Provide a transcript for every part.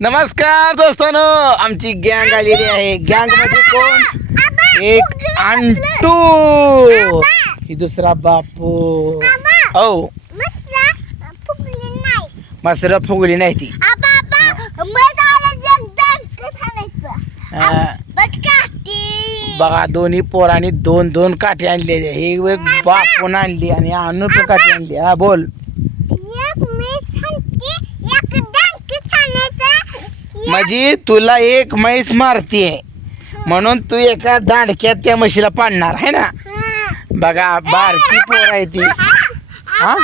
नमस्कार दोस्तानो आमची गँग आलेली आहे. गँगमध्ये कोण? एक अंटू. ही दुसरा बापू. हो. मसर फुगली नाही. ती. बघा दोन्ही पोरांनी दोन दोन काठी आणली हे एक बापून आणली आणि पण काठी आणली. हा बोल. म्हणजे तुला एक म्हैस मारतीये. म्हणून तू एका दांडक्यात त्या म्हशीला पाडणार आहे ना? बघा बारकी पोर आहे ती. हा?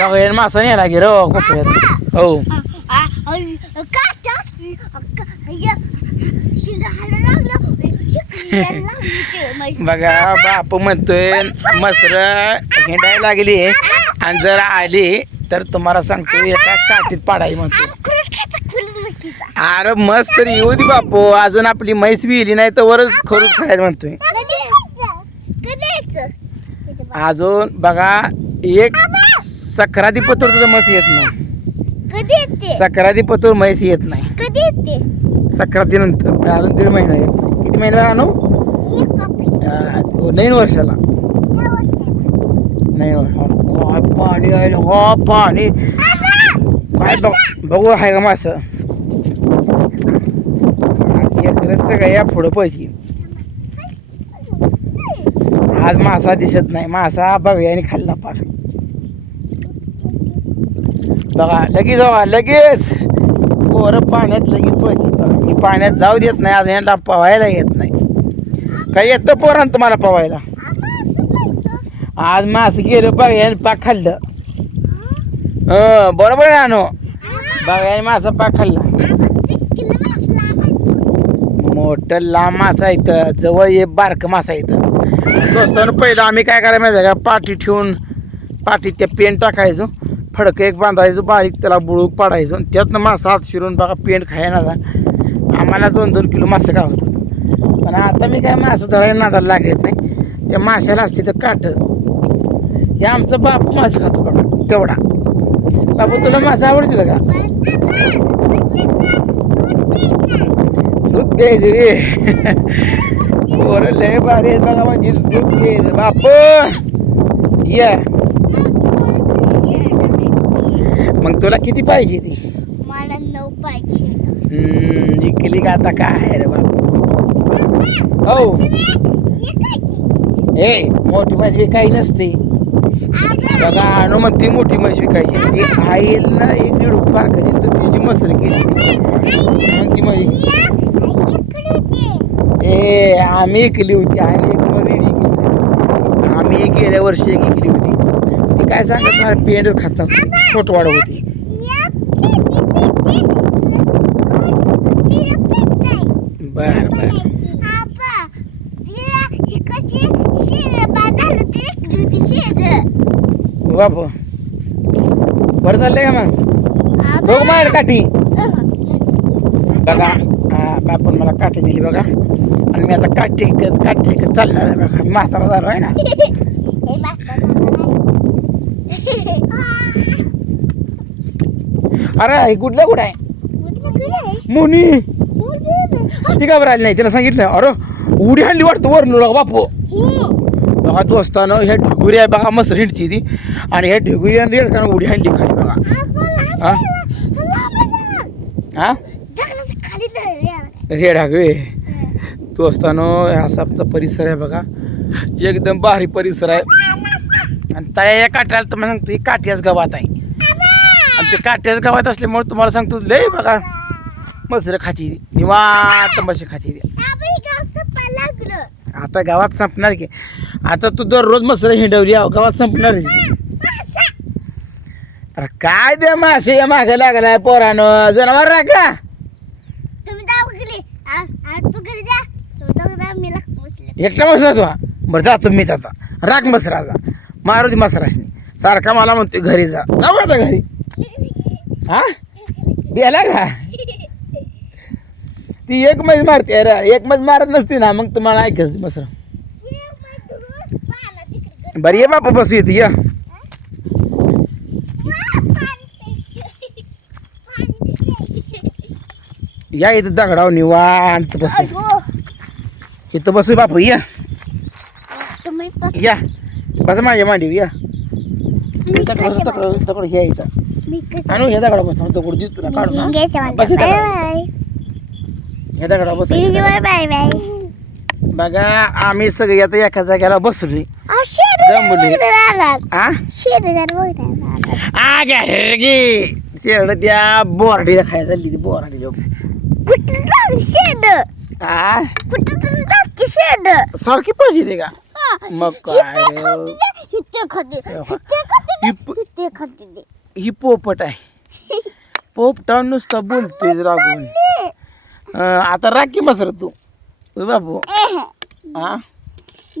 बघा मासा नेला गे रो कोपऱ्यात. हो. बघा बाप म्हणतोय मसर हिंडायला लागली आणि जर आली तर तुम्हाला सांगतो एका काठीत पाडाई म्हणतो अरे मस्त तरी येऊ दे बापू. अजून आपली म्हैस विहिली नाही तर वरच खरूच खायला म्हणतोय. अजून बघा एक सक्राती पतूर तुझं म्हैस येत नाही. सक्राती पतूर म्हैस येत नाही. सक्राती नंतर अजून दीड महिना आहे. किती महिना आणू नवीन वर्षाला. नाही पाणी आहे हो पाणी? काय बघ बघू आहे का मास? एक सगळ्या पुढं पाहिजे. आज मासा दिसत नाही मासा बघ्याने खाल्ला पाक. बघा लगेच बघा लगेच. पोरं पाण्यात लगेच पळते बघा. मी पाण्यात जाऊ देत नाही आज यांना पवायला येत नाही. काही येतं पोरांना तुम्हाला पवायला. आज मास गेलं बघ याने पाक खाल्लं. बरोबर आहे आणो बघा याने मासा पाक खाल्ला. मोठं लांब मासा इथं जवळ ये बारकं मासा इथं. दोस्तानं पहिलं आम्ही काय करायला माहिती आहे का? पाठी ठेवून पाठीत त्या पेंट टाकायचो. फडकं एक बांधायचो बारीक त्याला बुळूक पाडायचो. आणि त्यातनं मासा हात शिरून बघा पेंट खायला आम्हाला दोन दोन किलो मासे गावत होतात पण आता मी काय मासं धरायला नादाला लागत नाही. त्या माशाला असते तर काठ. हे आमचं बाप मासे खातो बघा तेवढा. बाबू तुला मासा आवडते का? रे पोरं लय भारी आहेत बघा म्हणजे दूध बाप! ये. मग तुला किती पाहिजे ती? मला नऊ पाहिजे. हम्म, इकली का आता काय रे बाप? हो ए मोठी म्हैस काही नसते. बघा आणू मग ती मोठी म्हैस विकायची. ती आईल ना एक दीड पार दिली तर तिची मसर केली मग ती ए आम्ही ऐकली होती. आम्ही एक रेडी केली आम्ही गेल्या वर्षी एक ऐकली होती. ती काय सांगत मला पेंड खातात. छोट छोटवाड होती. बर बर. बाप. बरं चाललंय का मग? बघ मार काठी. बघा. हा बापून मला काठी दिली बघा. आणि मी आता काठी ऐकत काठी ऐकत चालणार आहे बघा. म्हातारा झालो आहे ना. अरे हे कुठलं कुठं आहे? मुनी. ती घाबरायला आली नाही तिला सांगितलं. अरे उडी हल्ली वाटतो वरून बापू. हो. बघा दोस्तानं ह्या ढिगुरी आहे बघा मस्त हिंडती ती. आणि ह्या ढिगुरी आणि रेडकानं उडी हल्ली खाली बघा. हा? हा? रेड हागवे दोस्तानं असा आमचा परिसर आहे बघा. एकदम भारी परिसर आहे. आणि त्या या काट्याला तुम्हाला सांगतो ही काट्याच गावात आहे. आणि ते काट्याच गावात असल्यामुळे तुम्हाला सांगतो लय बघा. मसर खाची निवांत मशी खाची आता गावात संपणार की. आता तू दररोज मसर हिंडवली अहो, गावात संपणार अरे काय द्या मासे या मागे लागलाय पोरानं. जनावर राखा तुम्ही जाऊ गेले तू घरी जा. तू जाऊ मी लागतो एकटा मसरा तू? बरं जातो मीच आता राख मसराचा मारुती मसराशनी सारखा मला म्हणतोय घरी जा. जाऊ आता घरी. हा? गेला का? ती एक मैज मारते अरे एक मैज मारत नसते ना मग तुम्हाला ऐकच मसरा बरं ये बापा बसू येते या या इथं दगडाव निवांत बसू इथं बसू बापू या या बस माझ्या मांडीव या दगड कसे दगड दगड ह्या इथं आणू दगडा बस दगड दिस तुला काढू मी ना हिंग्याच्या बस. ह्या दगडा बस हिंगीवर बाय बाय. बघा आम्ही सगळे आता एका जागेला बसलोय अहो, शेरडाला दमले. बघायला आलात. आ शेरडाला बघायला आलात. आग्या गे शेरड त्या बोराडीला खायला चालली ती बोराडी कुठं जाऊ शेड आ कुठं तरी जाऊ की शेड सारखी पाहिजे ते का हा, मग इथे काय रे? खाते ते, इथे खाते इथे खाते ही ते, प- इथे खाते ते. ही पोपट आहे पोपटा नुसता बोलतोय रागून अं, आता राग की मसर तू होय बाबू एह. हा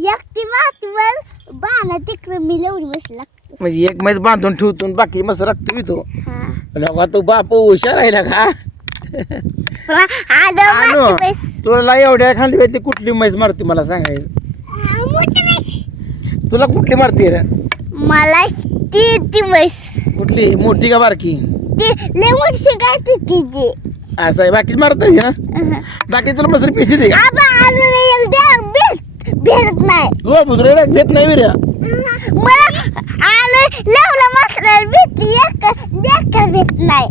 एकटी मातीवर बाणा तिकडं मी बसला म्हणजे एक मैस बांधून ठेवतो आणि बाकी मस राखतो तो हा. तू बापू हुशार राहिला का? पण आणू. तुला एवढ्या खाली वेळी कुठली म्हैस मारते मला सांगायचं? मोठी म्हैस. तुला कुठली मारते रे? मला ती ती म्हैस कुठली? मोठी का बारकी? ती लय मोठी शिकायची तिची असं आहे बाकीच मारत ना? बाकी तुला मसर पिशी दे का? आबा आलेलं एक द्या. भेट भेटत नाही. हो बुजरेला घेत नाही रे. मला आलं लावलं मसला भेटली एक देख भेट नाही.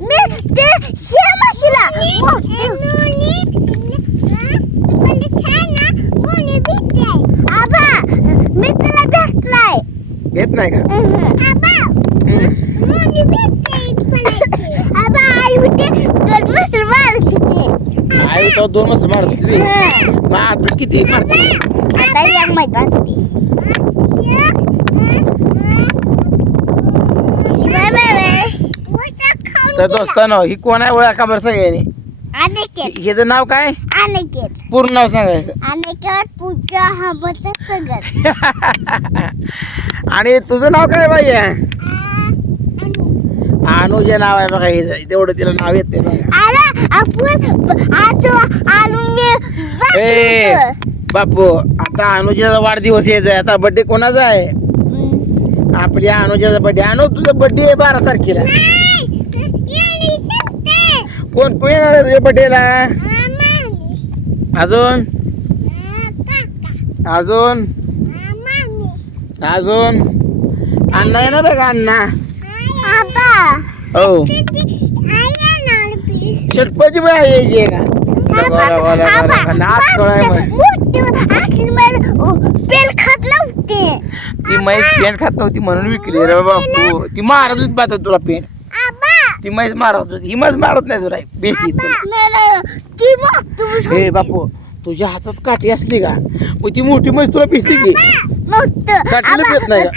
मी ते शिया माशीला आबा मी तुला भेट नाही. घेत नाही का. आबा आई होते दोन मसल मारत होते आई तो दोन मस्त मारत होती बे. मग आता किती मारते आता एक माहीत असते बाय बाय बाय तर दोस्तानो ही कोण आहे ओळखा बरं सगळ्यांनी? अनेकेत. हि- हिचं नाव काय? अनेकेत. पूर्ण नाव सांगायचं अनेकेत पूजा हा सगळं. आणि तुझं नाव काय बाई? अनुजे नाव आहे बघा हिचं तेवढं तिला नाव येत बघा. आपण आजो आणून मी ए बाकीचं. बापू आता अनुजाचा वाढदिवस यायचा आहे आता बर्थडे कोणाचा आहे. आपल्या अनुजाचा बर्थडे अनु तुझा बर्थडे आहे बारा तारखेला. कोण कोण येणार आहे तुझ्या बर्थडेला अजून? अजून? अजून? अण्णा येणार आहे का अण्णा? हो. षटपची बाई यायची बरं. नाच कळाय मोठं- मग. मोठं असलं मला पेल खात नव्हते. ती म्हैस पेंट खात नव्हती म्हणून विकली रे बापू ती मारत होती पाहत तुला पेंट ती म्हैस मारत होती. ही म्हैस मारत नाही तुला. बेशी तुला ती बघतो हे बापू तुझ्या हातात काठी असली का? मग ती मोठी म्हैस तुला भिजली की. काठीला पेत नाही का?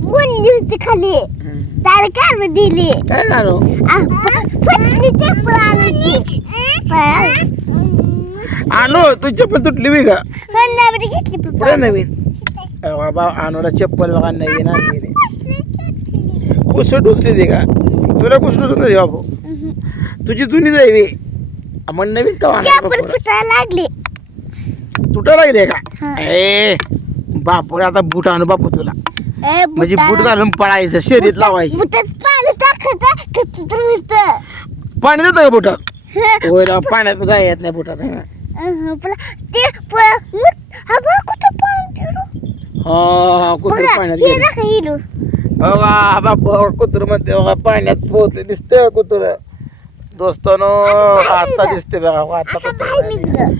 बोलली होती खाली. त्याला काय दिली काय फटली चप्पल आणायची आणू तू चप्पल तुटली बी का? घेतली पप्पा. नवीन. बाबा आणूला चप्पल बघा नवीन आणलेली. कुसट उचली दे का? तुला कुसट उचलून दे बापू तुझी जुनी जाईवी मग नवीन का लागली. तुटा लागले का. ए बापू आता बूट आणू बापू तुला ए, म्हणजे बुटा- बूट घालून पळायचं शर्यत लावायची बुटात पाणी टाकायचं कसं तर होतं. पाणी देतं का बुटात हं, होय राव पाण्यात जाय येत नाही बुटात हा हं, पुन्हा ते पुन्हा मुत- हा बघ कुठं पाणी ठेवलं. हा कुत्र बघा, पाण्यात हे गेलं. नका इलू. बघा बापू कुत्र म्हणते बघा पाण्यात पोहतले दिसतंय कुत्र दोस्तानो आता दिसते बघा आता आता कुत्रं बाहेर पाण्यात. निघलं.